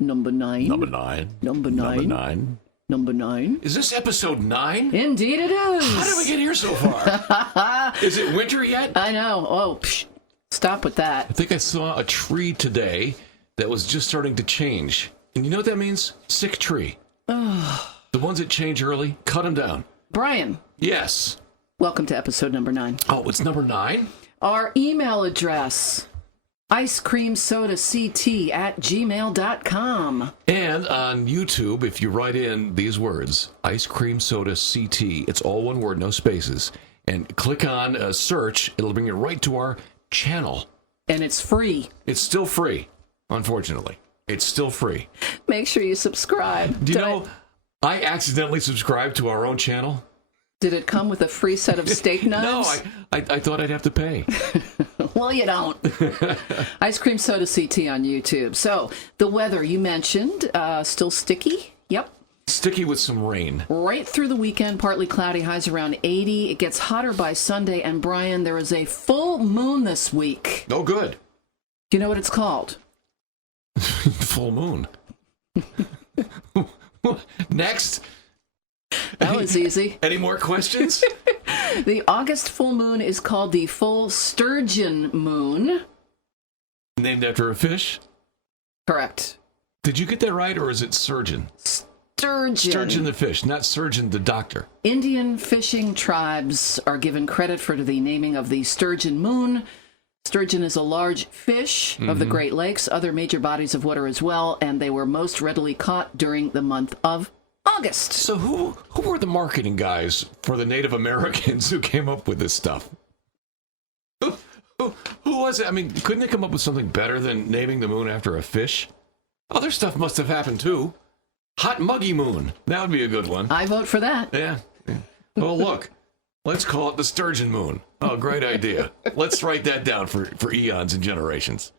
Number 9. Number 9. Number 9. Number 9. Number 9. Is this episode 9? Indeed it is. How did we get here so far? Is it winter yet? I know. Oh, stop with that. I think I saw a tree today that was just starting to change. And you know what that means? Sick tree. The ones that change early, cut them down. Brian, Yes. welcome to episode number 9. Oh, it's number 9? Our email address, icecreamsodact@gmail.com. And on YouTube, if you write in these words, Ice Cream Soda CT, it's all one word, no spaces, and click on search, it'll bring you right to our channel. And it's free. It's still free, unfortunately. It's still free. Make sure you subscribe. Do you know, I accidentally subscribed to our own channel. Did it come with a free set of steak knives? No, I thought I'd have to pay. Well, you don't. Ice Cream Soda CT on YouTube. So, the weather you mentioned, still sticky? Yep. Sticky with some rain. Right through the weekend, partly cloudy, highs around 80. It gets hotter by Sunday. And Brian, there is a full moon this week. Oh, good. Do you know what it's called? Full moon. Next. That was easy. Any more questions? The August full moon is called the full sturgeon moon. Named after a fish? Correct. Did you get that right, or is it surgeon? Sturgeon. Sturgeon the fish, not surgeon the doctor. Indian fishing tribes are given credit for the naming of the sturgeon moon. Sturgeon is a large fish of the Great Lakes, other major bodies of water as well, and they were most readily caught during the month of August. So who were the marketing guys for the Native Americans who came up with this stuff? Who was it? I mean, couldn't they come up with something better than naming the moon after a fish? Other stuff must have happened too. Hot Muggy Moon. That would be a good one. I vote for that. Yeah. Well, look. Let's call it the Sturgeon Moon. Oh, great idea. Let's write that down for eons and generations.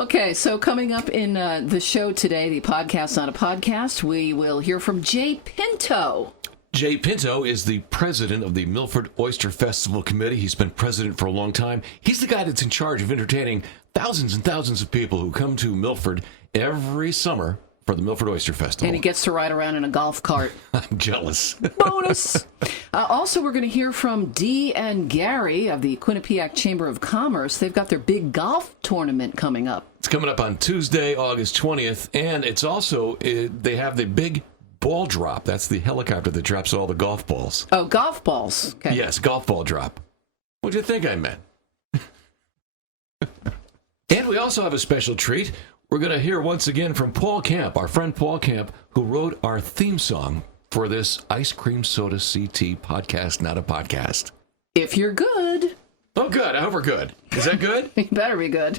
Okay, so coming up in the show today, the podcast not a podcast, we will hear from Jay Pinto. Jay Pinto is the president of the Milford Oyster Festival Committee. He's been president for a long time. He's the guy that's in charge of entertaining thousands and thousands of people who come to Milford every summer for the Milford Oyster Festival. And he gets to ride around in a golf cart. I'm jealous. Bonus! Also, we're going to hear from Dee and Gary of the Quinnipiac Chamber of Commerce. They've got their big golf tournament coming up. It's coming up on Tuesday, August 20th, and it's also, they have the big ball drop. That's the helicopter that drops all the golf balls. Oh, golf balls. Okay. Yes, golf ball drop. What'd you think I meant? And we also have a special treat. We're going to hear once again from Paul Camp, our friend Paul Camp, who wrote our theme song for this Ice Cream Soda CT podcast, not a podcast. If you're good. Oh, good. I hope we're good. Is that good? You better be good.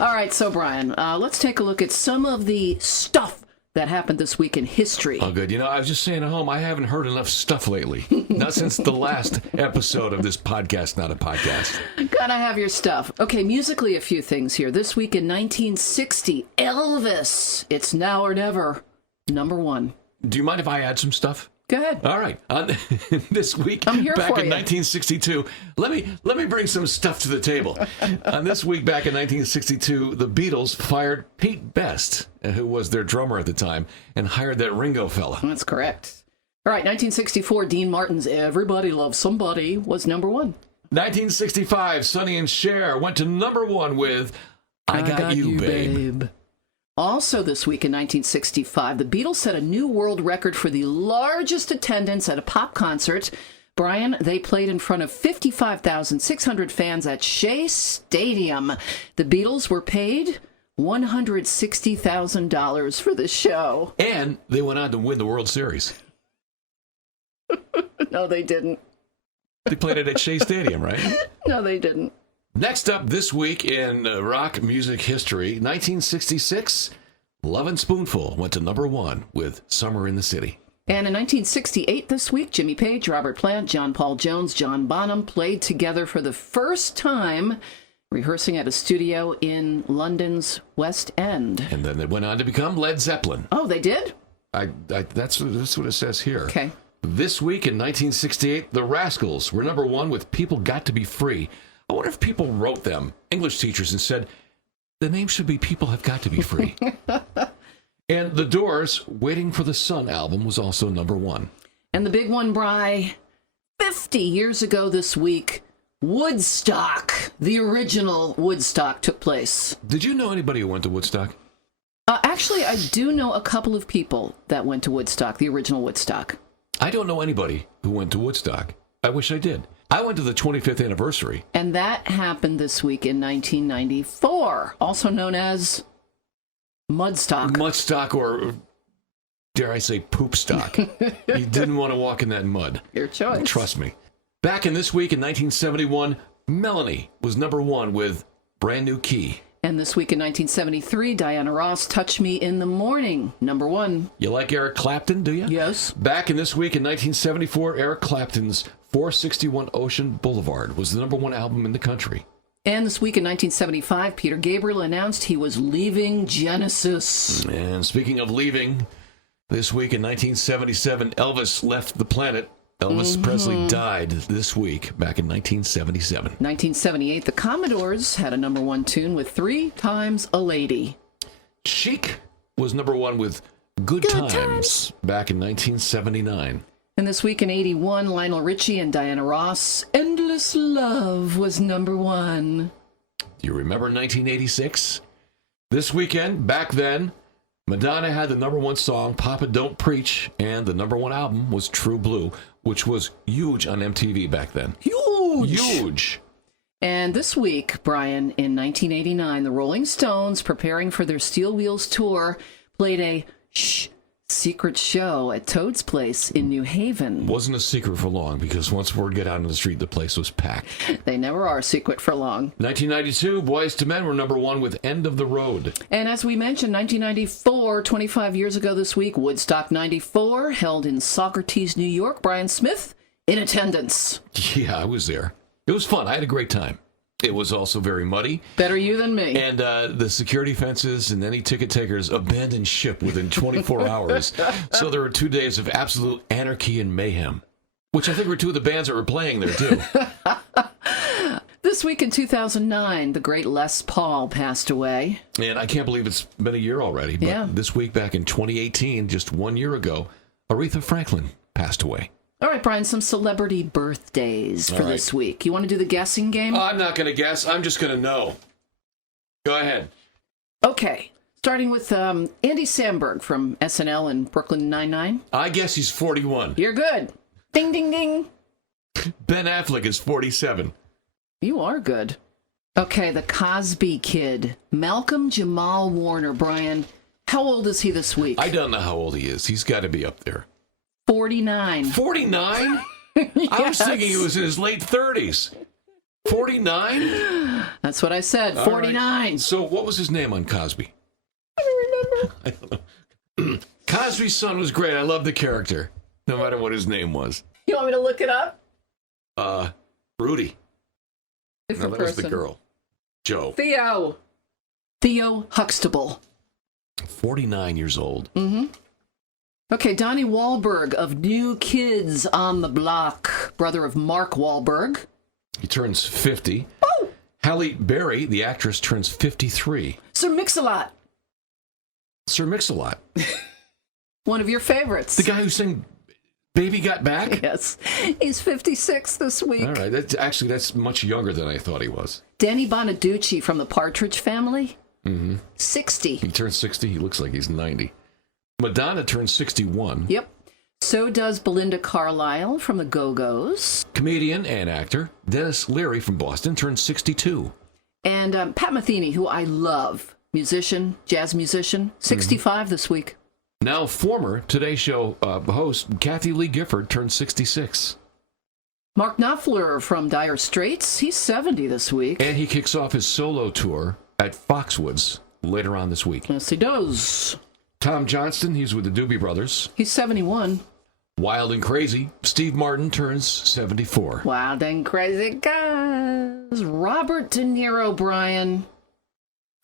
All right, so Brian, let's take a look at some of the stuff that happened this week in history. Oh, good. You know, I was just saying at home, I haven't heard enough stuff lately. Not since the last episode of this podcast, not a podcast. Gotta have your stuff. Okay, musically, a few things here. This week in 1960, Elvis, It's Now or Never, number 1. Do you mind if I add some stuff? Go ahead. All right. This week, I'm here back for in you. 1962, let me bring some stuff to the table. On this week back in 1962, the Beatles fired Pete Best, who was their drummer at the time, and hired that Ringo fella. That's correct. All right, 1964, Dean Martin's Everybody Loves Somebody was number 1. 1965, Sonny and Cher went to number 1 with I Got You, Babe. Also this week in 1965, the Beatles set a new world record for the largest attendance at a pop concert. Brian, they played in front of 55,600 fans at Shea Stadium. The Beatles were paid $160,000 for the show. And they went on to win the World Series. No, they didn't. They played it at Shea Stadium, right? No, they didn't. Next up this week in rock music history, 1966, Lovin' Spoonful went to number 1 with Summer in the City. And in 1968 this week, Jimmy Page, Robert Plant, John Paul Jones, John Bonham played together for the first time, rehearsing at a studio in London's West End. And then they went on to become Led Zeppelin. Oh, they did? That's what it says here. Okay. This week in 1968, the Rascals were number 1 with People Got to Be Free. I wonder if people wrote them, English teachers, and said, The name should be People Have Got to Be Free. And The Doors' Waiting for the Sun album was also number 1. And the big one, Bri, 50 years ago this week, Woodstock, the original Woodstock, took place. Did you know anybody who went to Woodstock? Actually, I do know a couple of people that went to Woodstock, the original Woodstock. I don't know anybody who went to Woodstock. I wish I did. I went to the 25th anniversary. And that happened this week in 1994, also known as Mudstock. Mudstock, or dare I say poop stock. You didn't want to walk in that mud. Your choice. Trust me. Back in this week in 1971, Melanie was number 1 with Brand New Key. And this week in 1973, Diana Ross, Touch Me in the Morning, number 1. You like Eric Clapton, do you? Yes. Back in this week in 1974, Eric Clapton's 461 Ocean Boulevard was the number 1 album in the country. And this week in 1975, Peter Gabriel announced he was leaving Genesis. And speaking of leaving, this week in 1977, Elvis left the planet. Elvis Presley died this week, back in 1977. 1978, the Commodores had a number 1 tune with 3 Times a Lady. Chic was number 1 with Good Times back in 1979. And this week in 81, Lionel Richie and Diana Ross, Endless Love was number 1. Do you remember 1986? This weekend, back then, Madonna had the number 1 song, Papa Don't Preach, and the number 1 album was True Blue, which was huge on MTV back then. Huge! And this week, Brian, in 1989, the Rolling Stones, preparing for their Steel Wheels tour, played a secret show at Toad's Place in New Haven. Wasn't a secret for long, because once word got out on the street, the place was packed. They never are secret for long. 1992, Boyz II Men were number 1 with End of the Road. And as we mentioned, 1994, 25 years ago this week, Woodstock 94, held in Socrates, New York. Brian Smith in attendance. Yeah, I was there. It was fun. I had a great time. It was also very muddy. Better you than me. And the security fences and any ticket takers abandoned ship within 24 hours. So there were 2 days of absolute anarchy and mayhem, which I think were 2 of the bands that were playing there, too. This week in 2009, the great Les Paul passed away. And I can't believe it's been a year already. But this week, back in 2018, just 1 year ago, Aretha Franklin passed away. All right, Brian, some celebrity birthdays for this week. You want to do the guessing game? I'm not going to guess. I'm just going to know. Go ahead. Okay. Starting with Andy Samberg from SNL and Brooklyn Nine-Nine. I guess he's 41. You're good. Ding, ding, ding. Ben Affleck is 47. You are good. Okay, the Cosby Kid. Malcolm Jamal Warner, Brian. How old is he this week? I don't know how old he is. He's got to be up there. 49. 49? Yes. I was thinking he was in his late 30s. 49? That's what I said. All 49. Right. So what was his name on Cosby? I don't remember. I don't know. Cosby's son was great. I love the character, no matter what his name was. You want me to look it up? Rudy. Different No, that was person. the girl. Joe. Theo Huxtable. 49 years old. Mm-hmm. Okay, Donnie Wahlberg of New Kids on the Block, brother of Mark Wahlberg. He turns 50. Oh! Halle Berry, the actress, turns 53. Sir Mix-a-Lot. Sir Mix-a-Lot. One of your favorites. The guy who sang Baby Got Back? Yes. He's 56 this week. All right. That's much younger than I thought he was. Danny Bonaducci from the Partridge Family. 60. He turns 60. He looks like he's 90. Madonna turns 61. Yep. So does Belinda Carlisle from the Go-Go's. Comedian and actor Dennis Leary from Boston turns 62. And Pat Metheny, who I love, musician, jazz musician, 65 this week. Now former Today Show host Kathy Lee Gifford turns 66. Mark Knopfler from Dire Straits, he's 70 this week. And he kicks off his solo tour at Foxwoods later on this week. Yes, he does. Tom Johnston, he's with the Doobie Brothers. He's 71. Wild and Crazy, Steve Martin turns 74. Wild and crazy guys. Robert De Niro, Brian,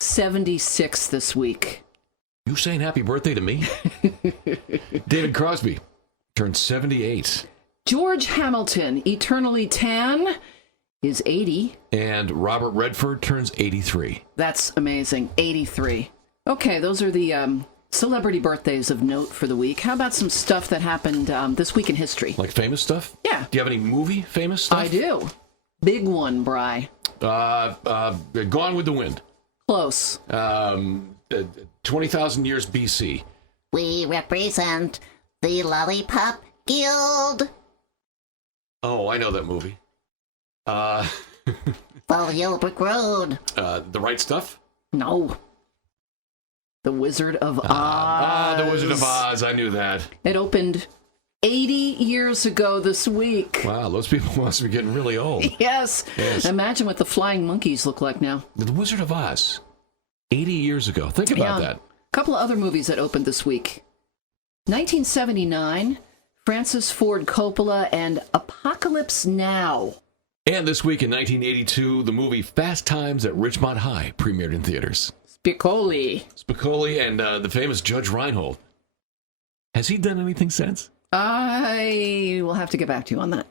76 this week. You saying happy birthday to me? David Crosby turns 78. George Hamilton, eternally tan. is 80. And Robert Redford turns 83. That's amazing. 83. Okay, those are the celebrity birthdays of note for the week. How about some stuff that happened this week in history? Like famous stuff? Yeah. Do you have any movie famous stuff? I do. Big one, Bri. Gone with the Wind. Close. 20,000 years BC. We represent the Lollipop Guild. Oh, I know that movie. Follow Yellow Brick Road. The Right Stuff? No. The Wizard of Oz. The Wizard of Oz. I knew that. It opened 80 years ago this week. Wow, those people must be getting really old. Yes. Yes. Imagine what the flying monkeys look like now. The Wizard of Oz. 80 years ago. Think about that. A couple of other movies that opened this week. 1979, Francis Ford Coppola and Apocalypse Now. And this week in 1982, the movie Fast Times at Ridgemont High premiered in theaters. Spicoli. Spicoli and the famous Judge Reinhold. Has he done anything since? I will have to get back to you on that.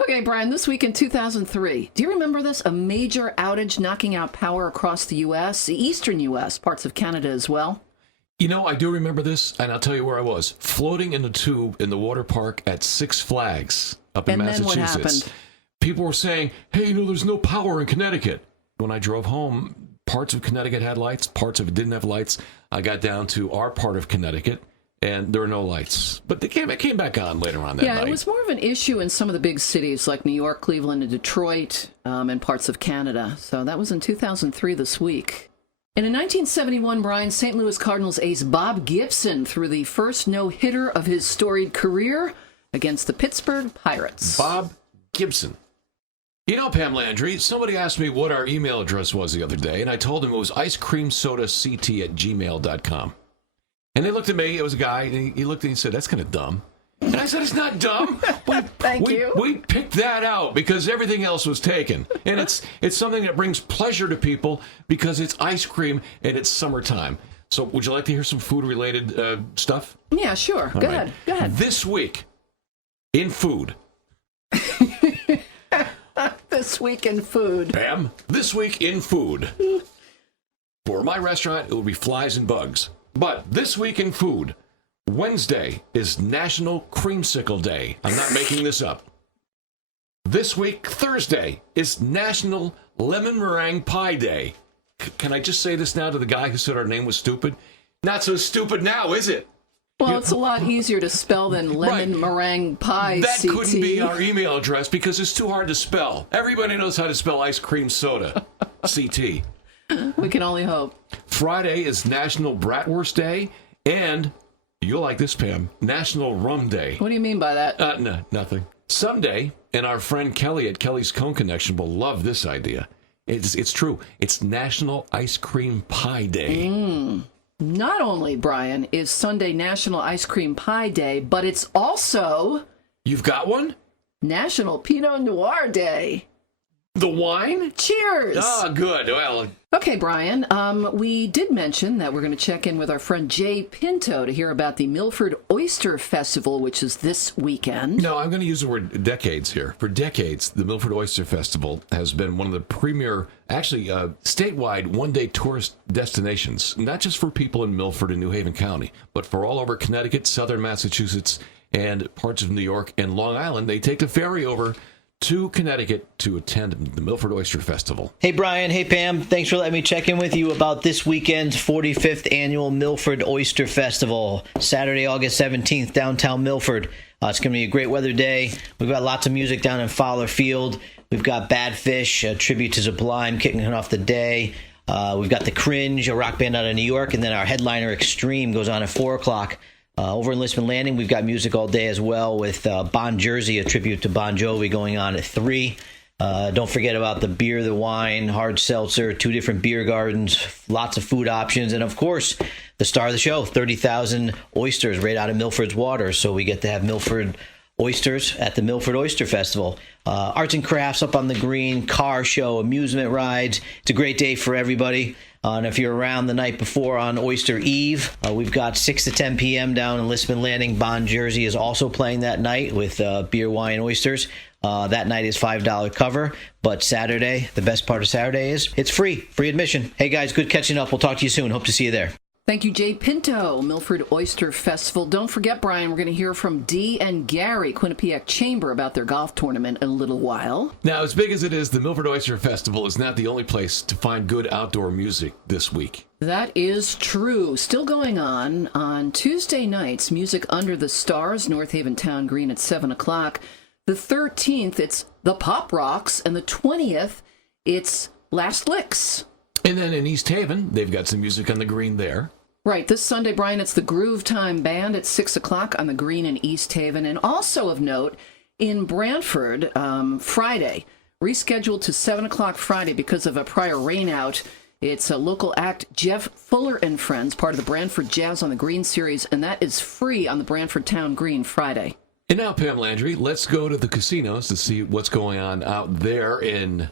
Okay, Brian, this week in 2003, do you remember this? A major outage knocking out power across the U.S., the eastern U.S., parts of Canada as well. You know, I do remember this, and I'll tell you where I was. Floating in a tube in the water park at Six Flags up in Massachusetts. Then what happened? People were saying, hey, there's no power in Connecticut. When I drove home, parts of Connecticut had lights, parts of it didn't have lights. I got down to our part of Connecticut, and there were no lights. But it came back on later on that night. Yeah, it was more of an issue in some of the big cities like New York, Cleveland, and Detroit, and parts of Canada. So that was in 2003 this week. And in 1971, Brian, St. Louis Cardinals ace Bob Gibson threw the first no-hitter of his storied career against the Pittsburgh Pirates. Bob Gibson. You know, Pam Landry, somebody asked me what our email address was the other day, and I told them it was icecreamsodact@gmail.com. And they looked at me, it was a guy, and he looked at me and said, that's kind of dumb. And I said, it's not dumb. Thank you. We picked that out because everything else was taken. And it's something that brings pleasure to people because it's ice cream and it's summertime. So would you like to hear some food-related stuff? Yeah, sure. Go ahead. This week in food. This week in food. Pam, this week in food. For my restaurant, it will be flies and bugs. But this week in food, Wednesday is National Creamsicle Day. I'm not making this up. This week, Thursday, is National Lemon Meringue Pie Day. Can I just say this now to the guy who said our name was stupid? Not so stupid now, is it? Well, it's a lot easier to spell than lemon meringue pie. That CT. couldn't be our email address because it's too hard to spell. Everybody knows how to spell ice cream soda. CT. We can only hope. Friday is National Bratwurst Day, and you'll like this, Pam, National Rum Day. What do you mean by that? No, nothing. Sunday, and our friend Kelly at Kelly's Cone Connection will love this idea. It's true. It's National Ice Cream Pie Day. Not only, Brian, is Sunday National Ice Cream Pie Day, but it's also You've got one? National Pinot Noir Day. The wine? Cheers! Ah, good. Well, Okay, Brian, we did mention that we're going to check in with our friend Jay Pinto to hear about the Milford Oyster Festival, which is this weekend. no, I'm going to use the word decades here. For decades, the Milford Oyster Festival has been one of the premier, actually, statewide one-day tourist destinations, not just for people in Milford and New Haven County, but for all over Connecticut, southern Massachusetts, and parts of New York and Long Island. They take the ferry over to Connecticut to attend the Milford Oyster Festival. Hey, Brian. Hey, Pam. Thanks for letting me check in with you about this weekend's 45th Annual Milford Oyster Festival, Saturday, August 17th, downtown Milford. It's going to be a great weather day. We've got lots of music down in Fowler Field. We've got Bad Fish, a tribute to Sublime, kicking off the day. We've got The Cringe, a rock band out of New York, and then our headliner, Extreme, goes on at 4 o'clock. Over in Lisbon Landing, we've got music all day as well with Bon Jersey, a tribute to Bon Jovi, going on at 3. Don't forget about the beer, the wine, hard seltzer, 2 different beer gardens, lots of food options, and of course, the star of the show, 30,000 oysters right out of Milford's water. So we get to have Milford oysters at the Milford Oyster Festival. Arts and crafts up on the green, car show, amusement rides. It's a great day for everybody. And if you're around the night before on Oyster Eve, we've got 6 to 10 p.m. down in Lisbon Landing. Bon Jersey is also playing that night with beer, wine, oysters. That night is $5 cover. But Saturday, the best part of Saturday is it's free admission. Hey, guys, good catching up. We'll talk to you soon. Hope to see you there. Thank you, Jay Pinto, Milford Oyster Festival. Don't forget, Brian, we're going to hear from Dee and Gary, Quinnipiac Chamber, about their golf tournament in a little while. Now, as big as it is, the Milford Oyster Festival is not the only place to find good outdoor music this week. That is true. Still going on Tuesday nights, Music Under the Stars, North Haven Town Green at 7 o'clock. The 13th, it's the Pop Rocks, and the 20th, it's Last Licks. And then in East Haven, they've got some music on the green there. Right. This Sunday, Brian, it's the Groove Time Band at 6 o'clock on the green in East Haven. And also of note, in Brantford, Friday, rescheduled to 7 o'clock Friday because of a prior rainout. It's a local act, Jeff Fuller and Friends, part of the Brantford Jazz on the Green series, and that is free on the Brantford Town Green Friday. And now, Pam Landry, let's go to the casinos to see what's going on out there in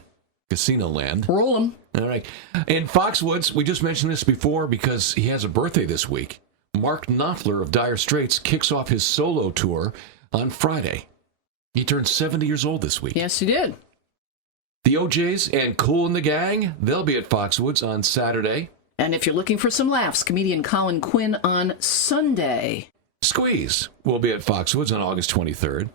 Casino Land. Roll 'em. All right. In Foxwoods, we just mentioned this before because he has a birthday this week. Mark Knopfler of Dire Straits kicks off his solo tour on Friday. He turned 70 years old this week. Yes, he did. The OJs and Kool and the Gang, they'll be at Foxwoods on Saturday. And if you're looking for some laughs, comedian Colin Quinn on Sunday. Squeeze will be at Foxwoods on August 23rd.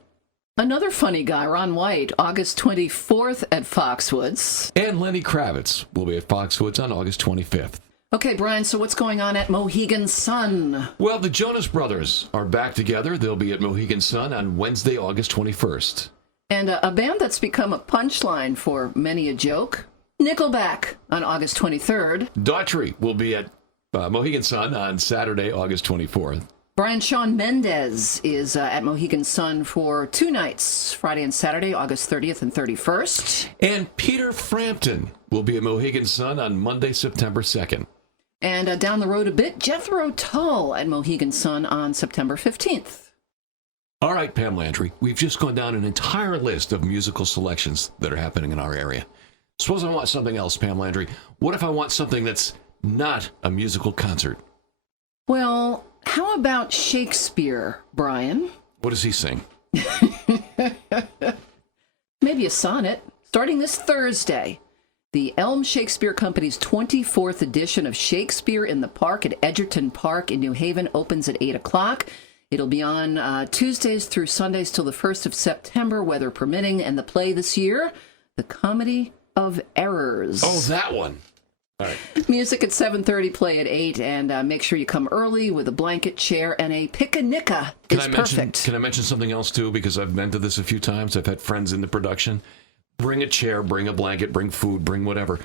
Another funny guy, Ron White, August 24th at Foxwoods. And Lenny Kravitz will be at Foxwoods on August 25th. Okay, Brian, so what's going on at Mohegan Sun? Well, the Jonas Brothers are back together. They'll be at Mohegan Sun on Wednesday, August 21st. And a band that's become a punchline for many a joke, Nickelback on August 23rd. Daughtry will be at Mohegan Sun on Saturday, August 24th. Brian Shawn Mendes is at Mohegan Sun for 2 nights, Friday and Saturday, August 30th and 31st. And Peter Frampton will be at Mohegan Sun on Monday, September 2nd. And down the road a bit, Jethro Tull at Mohegan Sun on September 15th. All right, Pam Landry, we've just gone down an entire list of musical selections that are happening in our area. Suppose I want something else, Pam Landry. What if I want something that's not a musical concert? Well, how about Shakespeare, Brian? What does he sing? Maybe a sonnet. Starting this Thursday, the Elm Shakespeare Company's 24th edition of Shakespeare in the Park at Edgerton Park in New Haven opens at 8 o'clock. It'll be on Tuesdays through Sundays till the 1st of September, weather permitting. And the play this year, The Comedy of Errors. Oh, that one. All right. Music at 7:30, play at 8, and make sure you come early with a blanket, chair, and a pickanicka. It's perfect. Can I mention something else, too? Because I've been to this a few times. I've had friends in the production. Bring a chair, bring a blanket, bring food, bring whatever.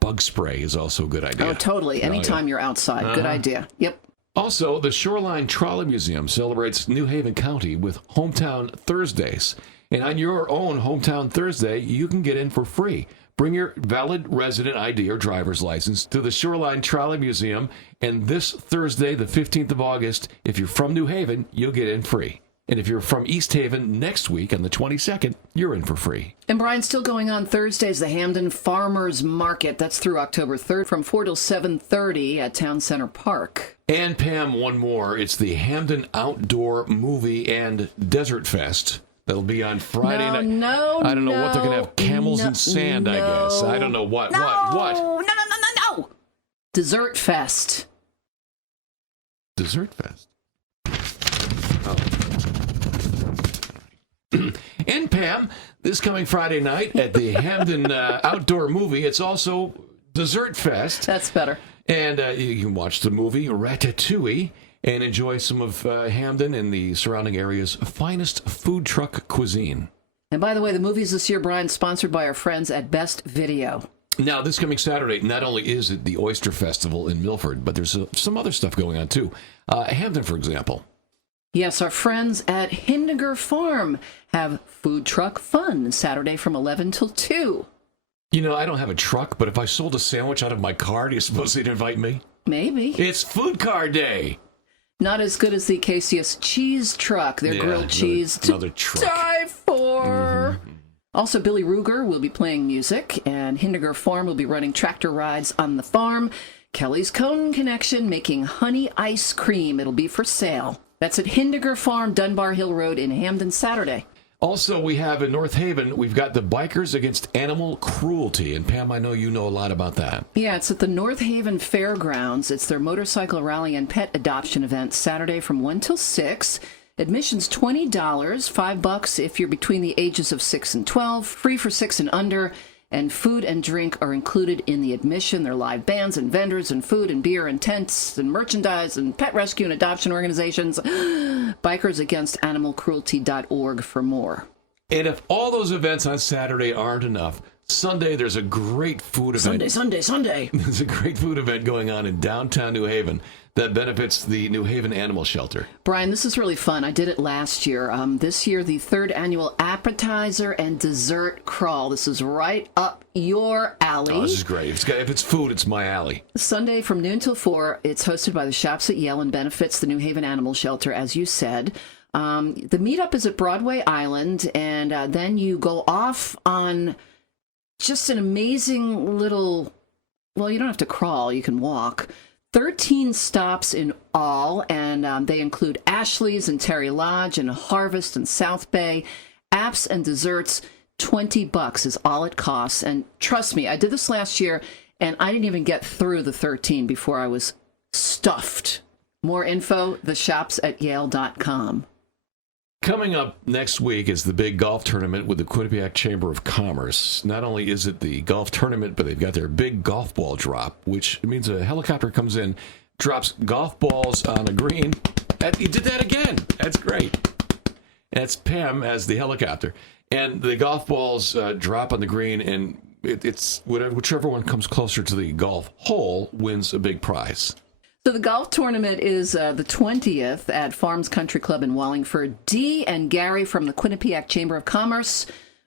Bug spray is also a good idea. Oh, totally. Anytime you're outside. Good idea. Yep. Also, the Shoreline Trolley Museum celebrates New Haven County with Hometown Thursdays. And on your own Hometown Thursday, you can get in for free. Bring your valid resident ID or driver's license to the Shoreline Trolley Museum. And this Thursday, the 15th of August, if you're from New Haven, you'll get in free. And if you're from East Haven next week on the 22nd, you're in for free. And Brian, still going on Thursdays, the Hamden Farmers Market. That's through October 3rd from 4 till 7:30 at Town Center Park. And Pam, one more. It's the Hamden Outdoor Movie and Desert Fest. That'll be on Friday night. I don't know what they're going to have. Camels and sand, I guess. I don't know what. What? No. Dessert Fest. Dessert Fest. Oh. And Pam, this coming Friday night at the Hamden Outdoor Movie, it's also Dessert Fest. That's better. And you can watch the movie Ratatouille and enjoy some of Hamden and the surrounding area's finest food truck cuisine. And by the way, the movies this year, Brian, sponsored by our friends at Best Video. Now, this coming Saturday, not only is it the Oyster Festival in Milford, but there's some other stuff going on, too. Hamden, for example. Yes, our friends at Hindiger Farm have food truck fun Saturday from 11 till 2. You know, I don't have a truck, but if I sold a sandwich out of my car, do you suppose they'd invite me? Maybe. It's Food Car Day. Not as good as the Casius cheese truck. Their grilled cheese another truck. die for. Mm-hmm. Also, Billy Ruger will be playing music, and Hindiger Farm will be running tractor rides on the farm. Kelly's Cone Connection making honey ice cream. It'll be for sale. That's at Hindiger Farm, Dunbar Hill Road in Hamden, Saturday. Also, we have in North Haven, we've got the Bikers Against Animal Cruelty. And Pam, I know you know a lot about that. Yeah, it's at the North Haven Fairgrounds. It's their motorcycle rally and pet adoption event Saturday from 1 till 6. Admission's $20, $5 if you're between the ages of 6 and 12, free for 6 and under, and food and drink are included in the admission. There are live bands and vendors and food and beer and tents and merchandise and pet rescue and adoption organizations. BikersAgainstAnimalCruelty.org for more. And if all those events on Saturday aren't enough, Sunday there's a great food event. Sunday. There's a great food event going on in downtown New Haven that benefits the New Haven Animal Shelter. Brian, this is really fun. I did it last year. This year, the third annual appetizer and dessert crawl. This is right up your alley. Oh, this is great. If it's food, it's my alley. Sunday from noon till 4. It's hosted by the Shops at Yale and benefits the New Haven Animal Shelter, as you said. The meetup is at Broadway Island, and then you go off on just an amazing little, well, you don't have to crawl, you can walk. 13 stops in all, and they include Ashley's and Terry Lodge and Harvest and South Bay. Apps and desserts, $20 is all it costs. And trust me, I did this last year, and I didn't even get through the 13 before I was stuffed. More info, theshopsatyale.com. Coming up next week is the big golf tournament with the Quinnipiac Chamber of Commerce. Not only is it the golf tournament, but they've got their big golf ball drop, which means a helicopter comes in, drops golf balls on a green. You did that again. That's great. That's Pam as the helicopter. And the golf balls drop on the green, and it's whichever one comes closer to the golf hole wins a big prize. So the golf tournament is the 20th at Farms Country Club in Wallingford. Dee and Gary from the Quinnipiac Chamber of Commerce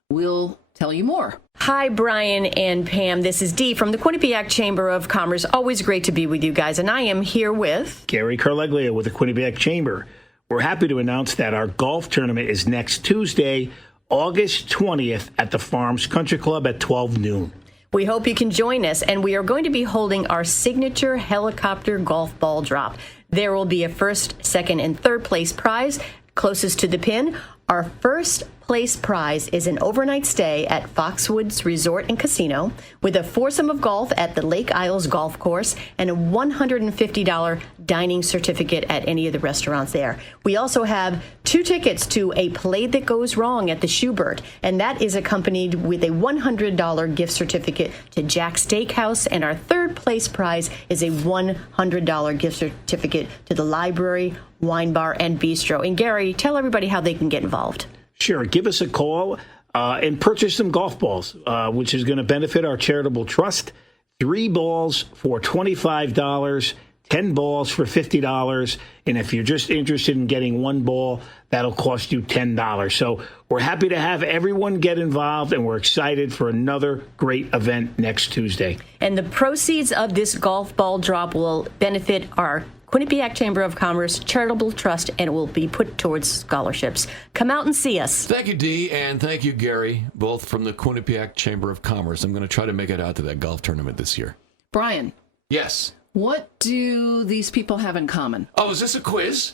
will tell you more. Hi, Brian and Pam. This is Dee from the Quinnipiac Chamber of Commerce. Always great to be with you guys. And I am here with Gary Carleglia with the Quinnipiac Chamber. We're happy to announce that our golf tournament is next Tuesday, August 20th at the Farms Country Club at 12 noon. We hope you can join us, and we are going to be holding our signature helicopter golf ball drop. There will be a first, second, and third place prize closest to the pin. Our first place prize is an overnight stay at Foxwoods Resort and Casino with a foursome of golf at the Lake Isles Golf Course and a $150 dining certificate at any of the restaurants there. We also have 2 tickets to A Play That Goes Wrong at the Schubert, and that is accompanied with a $100 gift certificate to Jack's Steakhouse, and our third place prize is a $100 gift certificate to the Library, Wine Bar, and Bistro. And Gary, tell everybody how they can get involved. Sure. Give us a call and purchase some golf balls, which is going to benefit our charitable trust. 3 balls for $25, 10 balls for $50. And if you're just interested in getting 1 ball, that'll cost you $10. So we're happy to have everyone get involved, and we're excited for another great event next Tuesday. And the proceeds of this golf ball drop will benefit our Quinnipiac Chamber of Commerce Charitable Trust, and it will be put towards scholarships. Come out and see us. Thank you, Dee, and thank you, Gary, both from the Quinnipiac Chamber of Commerce. I'm going to try to make it out to that golf tournament this year. Brian, Yes. what do these people have in common? Oh, is this a quiz?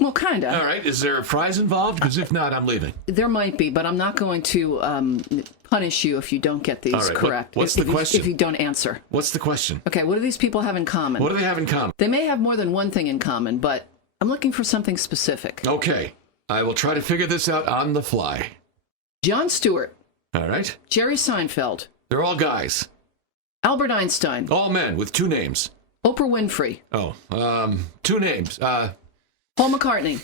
Well, kind of. All right. Is there a prize involved? Because if not, I'm leaving. There might be, but I'm not going to punish you if you don't get these All right, correct. what's the question? If you don't answer. What's the question? Okay, what do these people have in common? What do they have in common? They may have more than one thing in common, but I'm looking for something specific. Okay. I will try to figure this out on the fly. Jon Stewart, All right. Jerry Seinfeld, They're all guys. Albert Einstein, All men with 2 names. Oprah Winfrey, Oh, 2 names. Paul McCartney,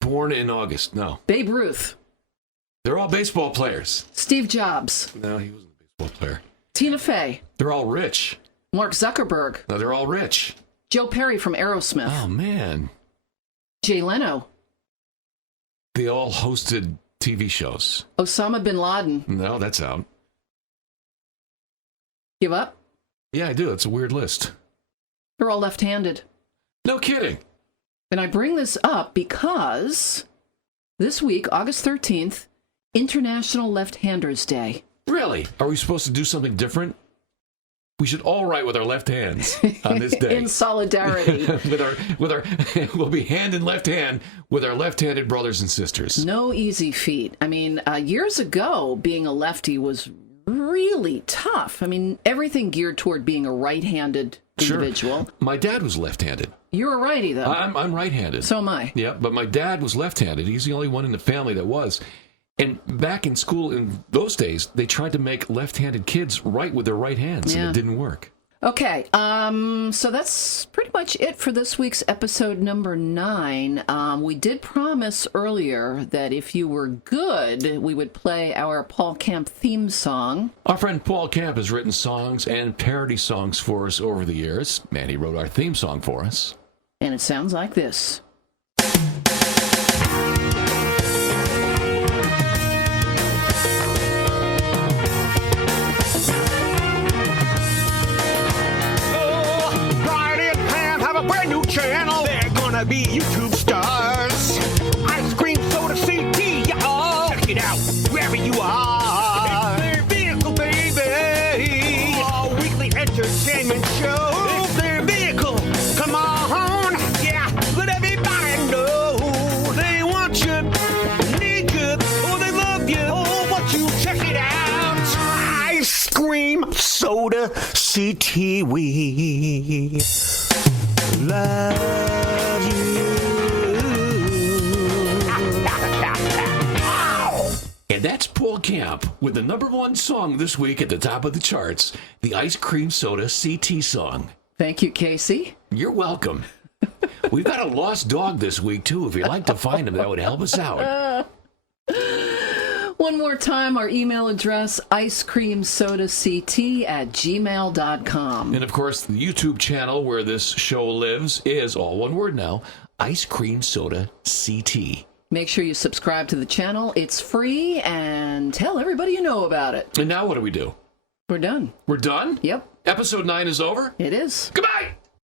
Born in August. No. Babe Ruth, They're all baseball players. Steve Jobs, No, he wasn't a baseball player. Tina Fey, They're all rich. Mark Zuckerberg, No, they're all rich. Joe Perry from Aerosmith, Oh, man. Jay Leno, They all hosted TV shows. Osama bin Laden. No, that's out. Give up? Yeah, I do. It's a weird list. They're all left-handed. No kidding. And I bring this up because this week, August 13th, International Left-Handers Day. Really? Are we supposed to do something different? We should all write with our left hands on this day. In solidarity. We'll be hand in left hand with our left-handed brothers and sisters. No easy feat. I mean, years ago, being a lefty was really tough. I mean, everything geared toward being a right-handed individual. Sure. My dad was left-handed. You're a righty, though. I'm right-handed. So am I. Yeah, but my dad was left-handed. He's the only one in the family that was. And back in school in those days, they tried to make left-handed kids write with their right hands, and it didn't work. Okay, so that's pretty much it for this week's episode number 9. We did promise earlier that if you were good, we would play our Paul Camp theme song. Our friend Paul Camp has written songs and parody songs for us over the years. And he wrote our theme song for us. And it sounds like this. Channel, they're gonna be YouTube stars. Ice Cream Soda CT, y'all. Check it out wherever you are. It's their vehicle, baby. All weekly entertainment show. It's their vehicle. Come on, yeah. Let everybody know they want you, need you, oh they love you. Oh, won't you check it out? Ice Cream Soda CT. We love you. And that's Paul Camp with the #1 song this week at the top of the charts, the Ice Cream Soda CT song. Thank you, Casey. You're welcome. We've got a lost dog this week, too. If you'd like to find him, that would help us out. One more time, our email address, icecreamsodact@gmail.com. And, of course, the YouTube channel where this show lives is, all one word now, Ice Cream Soda CT. Make sure you subscribe to the channel. It's free, and tell everybody you know about it. And now what do we do? We're done. We're done? Yep, Episode 9 is over? it is. Goodbye!